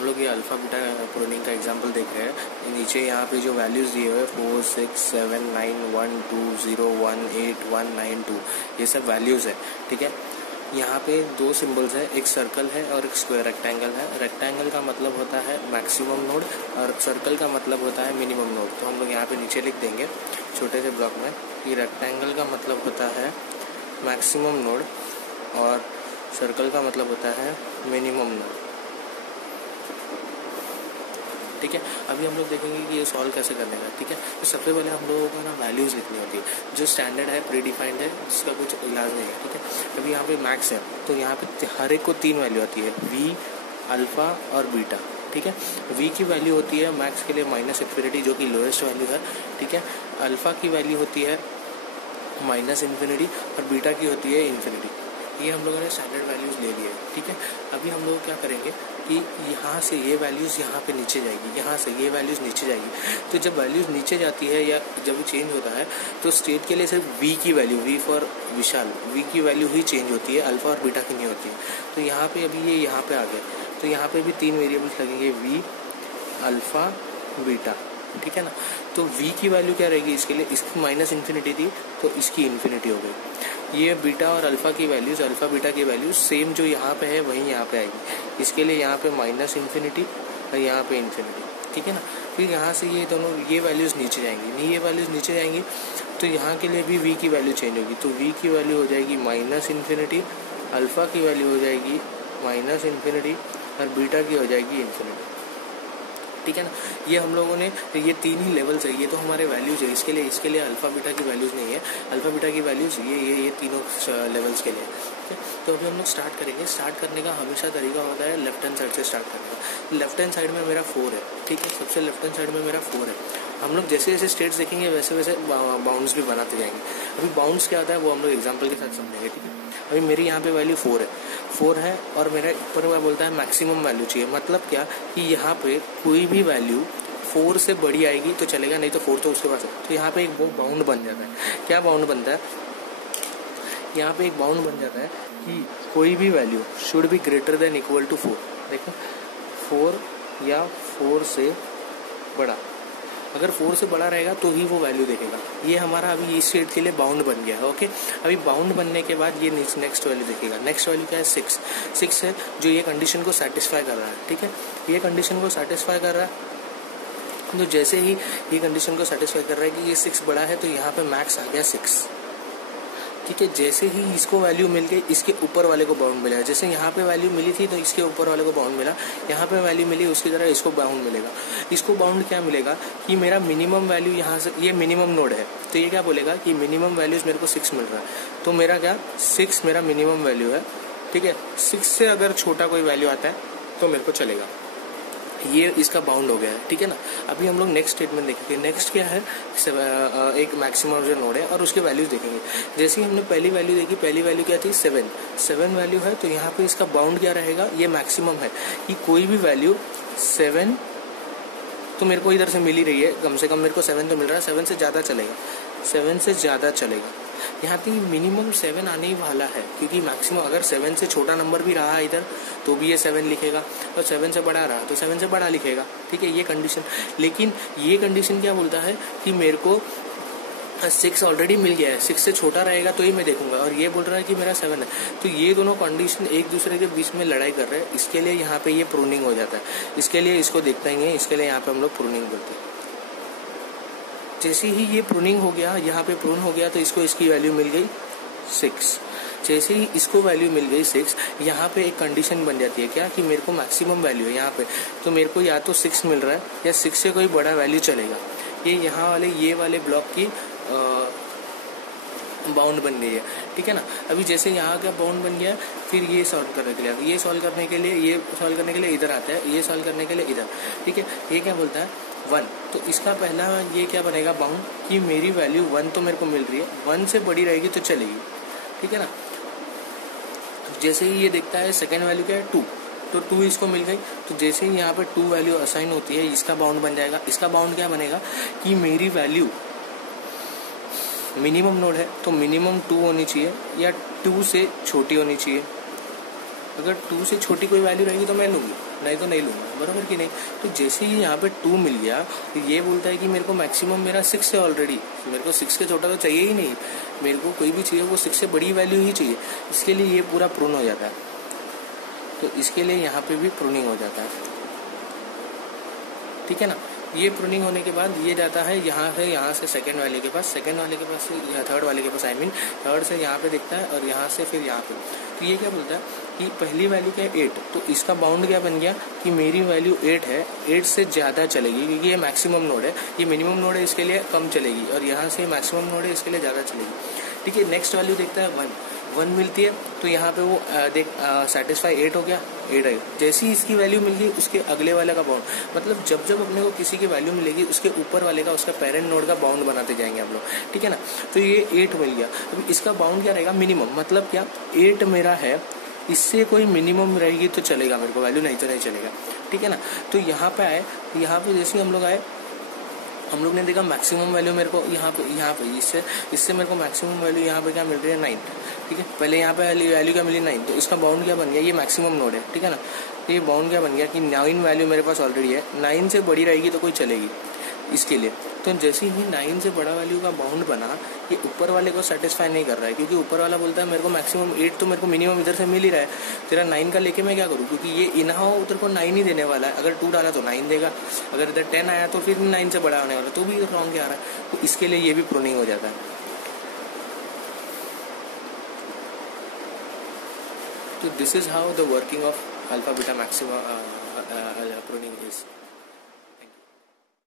हम लोग ये अल्फ़ा बीटा प्रूनिंग का एग्जांपल देख रहे हैं। नीचे यहाँ पे जो वैल्यूज़ दिए हुए 4, 6, 7, 9, 1, 2, 0, 1, 8, 1, 9, 2 ये सब वैल्यूज़ है। ठीक है, यहाँ पे दो सिंबल्स है, एक सर्कल है और एक स्क्वायर रेक्टेंगल है। रेक्टेंगल का मतलब होता है मैक्सिमम नोड और सर्कल का मतलब होता है मिनिमम नोड। तो हम लोग यहाँ पे नीचे लिख देंगे छोटे से ब्लॉक में कि रेक्टेंगल का मतलब होता है मैक्सिमम नोड और सर्कल का मतलब होता है मिनिमम नोड। ठीक है, अभी हम लोग देखेंगे कि ये सॉल्व कैसे करने का। ठीक है, तो सबसे पहले हम लोगों को ना वैल्यूज़ लिखनी होती है जो स्टैंडर्ड है, प्री डिफाइंड है, जिसका कुछ इलाज नहीं है। ठीक है, अभी यहाँ पे मैक्स है तो यहाँ पे हर एक को 3 वैल्यू आती है, वी, अल्फ़ा और बीटा। ठीक है, वी की वैल्यू होती है मैक्स के लिए -∞, जो कि लोएस्ट वैल्यू है। ठीक है, अल्फ़ा की वैल्यू होती है -∞ और बीटा की होती है इन्फिनिटी। ये हम लोगों ने स्टैंडर्ड वैल्यूज़ ले लिए। ठीक है, अभी हम लोग क्या करेंगे कि यहाँ से ये वैल्यूज़ यहाँ पे नीचे जाएगी, यहाँ से ये वैल्यूज़ नीचे जाएगी। तो जब वैल्यूज़ नीचे जाती है या जब चेंज होता है तो स्टेट के लिए सिर्फ वी की value, V for Vishal, V की वैल्यू ही चेंज होती है, अल्फ़ा और बीटा की नहीं होती है। तो यहाँ पे अभी ये यहाँ पे आ गया, तो यहाँ पे भी 3 वेरिएबल्स लगेंगे, वी, अल्फ़ा, बीटा। ठीक है ना, तो v की वैल्यू क्या रहेगी इसके लिए, इसकी -∞ थी तो इसकी इन्फिनिटी हो गई। ये बीटा और अल्फ़ा की वैल्यूज़, अल्फ़ा बीटा की वैल्यूज़ सेम जो यहाँ पे है वहीं यहाँ पे आएगी। इसके लिए यहाँ पे -∞ और यहाँ पे इन्फिनिटी। ठीक है ना, फिर यहाँ से ये दोनों ये वैल्यूज़ नीचे जाएंगी, नहीं ये वैल्यूज़ नीचे जाएंगी तो यहाँ के लिए भी v की वैल्यू चेंज होगी। तो v की वैल्यू हो जाएगी -∞, अल्फ़ा की वैल्यू हो जाएगी -∞ और बीटा की हो जाएगी इन्फिनिटी। ठीक है ना, ये हम लोगों ने ये 3 ही लेवल्स है, ये तो हमारे वैल्यूज है। इसके लिए अल्फ़ा बीटा की वैल्यूज़ नहीं है, अल्फ़ा बीटा की वैल्यूज़ ये तीनों लेवल्स के लिए। ठीक है, तो अभी हम लोग स्टार्ट करेंगे। स्टार्ट करने का हमेशा तरीका होता है लेफ्ट हैंड साइड से स्टार्ट करने का। लेफ्ट हैंड साइड में मेरा 4 है। ठीक है, सबसे लेफ्ट हैंड साइड में मेरा 4 है। हम लोग जैसे जैसे स्टेट्स देखेंगे वैसे वैसे बाउंड्स भी बनाते जाएंगे। अभी बाउंड्स क्या होता है वो हम लोग एग्जाम्पल के साथ समझेंगे। ठीक है, अभी मेरी यहाँ पे वैल्यू 4 है और मेरा ऊपर हुआ बोलता है मैक्सिमम वैल्यू चाहिए। मतलब क्या कि यहाँ पे कोई भी वैल्यू 4 से बड़ी आएगी तो चलेगा, नहीं तो 4 तो उसके पास है। तो यहाँ पे एक वो बाउंड बन जाता है। क्या बाउंड बनता है, यहाँ पे एक बाउंड बन जाता है कि कोई भी value should be greater than equal to 4। देखो 4 या 4 से बड़ा, अगर 4 से बड़ा रहेगा तो ही वो वैल्यू देखेगा। ये हमारा अभी इस स्टेट के लिए बाउंड बन गया है। ओके, अभी बाउंड बनने के बाद ये नेक्स्ट वैल्यू देखेगा। नेक्स्ट वैल्यू क्या है, 6 है जो ये कंडीशन को सेटिस्फाई कर रहा है। ठीक है, ये कंडीशन को सेटिस्फाई कर रहा है तो जैसे ही ये कंडीशन को सेटिस्फाई कर रहा है कि ये 6 बड़ा है तो यहाँ पे मैक्स आ गया 6। ठीक है, जैसे ही इसको वैल्यू मिल गई इसके ऊपर वाले को बाउंड मिला। जैसे यहाँ पे वैल्यू मिली थी तो इसके ऊपर वाले को बाउंड मिला, यहाँ पे वैल्यू मिली उसकी तरह इसको बाउंड मिलेगा। इसको बाउंड क्या मिलेगा कि मेरा मिनिमम वैल्यू यहाँ से, ये मिनिमम नोड है तो ये क्या बोलेगा कि मिनिमम वैल्यूज मेरे को 6 मिल रहा है। तो मेरा क्या 6 मेरा मिनिमम वैल्यू है। ठीक है, 6 से अगर छोटा कोई वैल्यू आता है तो मेरे को चलेगा, ये इसका बाउंड हो गया है। ठीक है ना, अभी हम लोग नेक्स्ट स्टेटमेंट देखेंगे। नेक्स्ट क्या है, एक मैक्सिमम जो नोड है और उसके वैल्यूज देखेंगे। जैसे ही हमने पहली वैल्यू देखी, पहली वैल्यू क्या थी 7 वैल्यू है तो यहाँ पे इसका बाउंड क्या रहेगा, ये मैक्सिमम है कि कोई भी वैल्यू 7 तो मेरे को इधर से मिल ही रही है, कम से कम मेरे को 7 तो मिल रहा है, 7 से ज़्यादा चलेगा, 7 से ज़्यादा चलेगा। यहाँ पे मिनिमम 7 आने ही वाला है क्योंकि मैक्सिमम अगर 7 से छोटा नंबर भी रहा इधर तो भी ये 7 लिखेगा और 7 से बड़ा रहा तो 7 से बड़ा लिखेगा। ठीक है, ये कंडीशन। लेकिन ये कंडीशन क्या बोलता है कि मेरे को 6 ऑलरेडी मिल गया है, 6 से छोटा रहेगा तो ही मैं देखूंगा, और ये बोल रहा है कि मेरा 7 है। तो ये दोनों कंडीशन एक दूसरे के बीच में लड़ाई कर रहे हैं। इसके लिए यहाँ पे ये प्रूनिंग हो जाता है। इसके लिए इसको देखते हैं, इसके लिए यहाँ पे हम लोग प्रूनिंग बोलते हैं। जैसे ही ये प्रूनिंग हो गया, यहाँ पे प्रून हो गया तो इसको इसकी वैल्यू मिल गई 6। जैसे ही इसको वैल्यू मिल गई 6, यहाँ पे एक कंडीशन बन जाती है क्या कि मेरे को मैक्सिमम वैल्यू है यहाँ पे, तो मेरे को या तो 6 मिल रहा है या 6 से कोई बड़ा वैल्यू चलेगा। ये यहाँ वाले ये वाले ब्लॉक की बाउंड बन गई है। ठीक है ना, अभी जैसे यहाँ का बाउंड बन गया फिर ये सॉल्व करने के लिए, ये सॉल्व करने के लिए इधर आता है, ये सॉल्व करने के लिए इधर। ठीक है, ये क्या बोलता है 1, तो इसका पहला ये क्या बनेगा बाउंड कि मेरी वैल्यू 1 तो मेरे को मिल रही है, 1 से बड़ी रहेगी तो चलेगी। ठीक है ना, जैसे ही ये देखता है सेकेंड वैल्यू क्या है 2, तो 2 इसको मिल गई, तो जैसे ही यहाँ पे 2 वैल्यू असाइन होती है इसका बाउंड बन जाएगा। इसका बाउंड क्या बनेगा कि मेरी वैल्यू मिनिमम नोड है तो मिनिमम 2 होनी चाहिए या 2 से छोटी होनी चाहिए। अगर 2 से छोटी कोई वैल्यू रहेगी तो मैं लूँगी, नहीं तो नहीं लूँगा, बराबर कि नहीं। तो जैसे ही यहाँ पे 2 मिल गया तो ये बोलता है कि मेरे को मैक्सिमम मेरा 6 है ऑलरेडी, मेरे को 6 के छोटा तो चाहिए ही नहीं, मेरे को कोई भी चाहिए वो 6 से बड़ी वैल्यू ही चाहिए। इसके लिए ये पूरा प्रून हो जाता है। तो इसके लिए यहाँ पे भी प्रूनिंग हो जाता है, ठीक है ना। ये प्रूनिंग होने के बाद ये जाता है यहाँ से सेकंड वाले के पास, सेकंड वाले के पास या थर्ड वाले के पास, आई मीन थर्ड से यहाँ पे दिखता है और यहाँ से फिर यहाँ पे। तो ये क्या बोलता है कि पहली वैल्यू क्या है 8, तो इसका बाउंड क्या बन गया कि मेरी वैल्यू 8 है, 8 से ज़्यादा चलेगी क्योंकि ये मैक्सिमम नोड है, ये मिनिमम नोड है इसके लिए कम चलेगी, और यहाँ से मैक्सिमम नोड है इसके लिए ज़्यादा चलेगी, ठीक है। नेक्स्ट वैल्यू देखता है 1 मिलती है, तो यहाँ पे वो सेटिस्फाई 8 हो गया, 8 है। जैसी ही इसकी वैल्यू मिल गई उसके अगले वाले का बाउंड, मतलब जब जब अपने को किसी की वैल्यू मिलेगी उसके ऊपर वाले का, उसका पेरेंट नोड का बाउंड बनाते जाएंगे हम लोग, ठीक है ना। तो ये 8 मिल गया, अभी इसका बाउंड क्या रहेगा मिनिमम, मतलब क्या 8 मेरा है, इससे कोई मिनिमम रहेगी तो चलेगा मेरे को वैल्यू, नहीं तो नहीं चलेगा, ठीक है ना। तो यहाँ पे आए, यहाँ पे जैसे हम लोग आए, हम लोग ने देखा मैक्सिमम वैल्यू मेरे को यहाँ पे इससे मेरे को मैक्सिमम वैल्यू यहाँ पे क्या मिल रही है 9, ठीक है। पहले यहाँ पे वैल्यू क्या मिली 9, तो इसका बाउंड क्या बन गया, ये मैक्सिमम नोड है, ठीक है ना। तो ये बाउंड क्या बन गया कि 9 वैल्यू मेरे पास ऑलरेडी है, 9 से बड़ी रहेगी तो कोई चलेगी इसके लिए। तो जैसे ही 9 से बड़ा वैल्यू का बाउंड बना, ये ऊपर वाले को सेटिस्फाई नहीं कर रहा है, क्योंकि ऊपर वाला बोलता है मेरे को मैक्सिमम 8, तो मेरे को मिनिमम इधर से मिल ही रहा है, तेरा 9 का लेके मैं क्या करूँ, क्योंकि ये इनहाउ उधर को 9 ही देने वाला है, अगर 2 डाला तो 9 देगा, अगर इधर 10 आया तो फिर 9 से बड़ा होने वाला, तो भी इधर रॉन्ग क्या आ रहा है, तो इसके लिए ये भी प्रूनिंग हो जाता है। तो this is how the working of alpha beta maxima pruning is.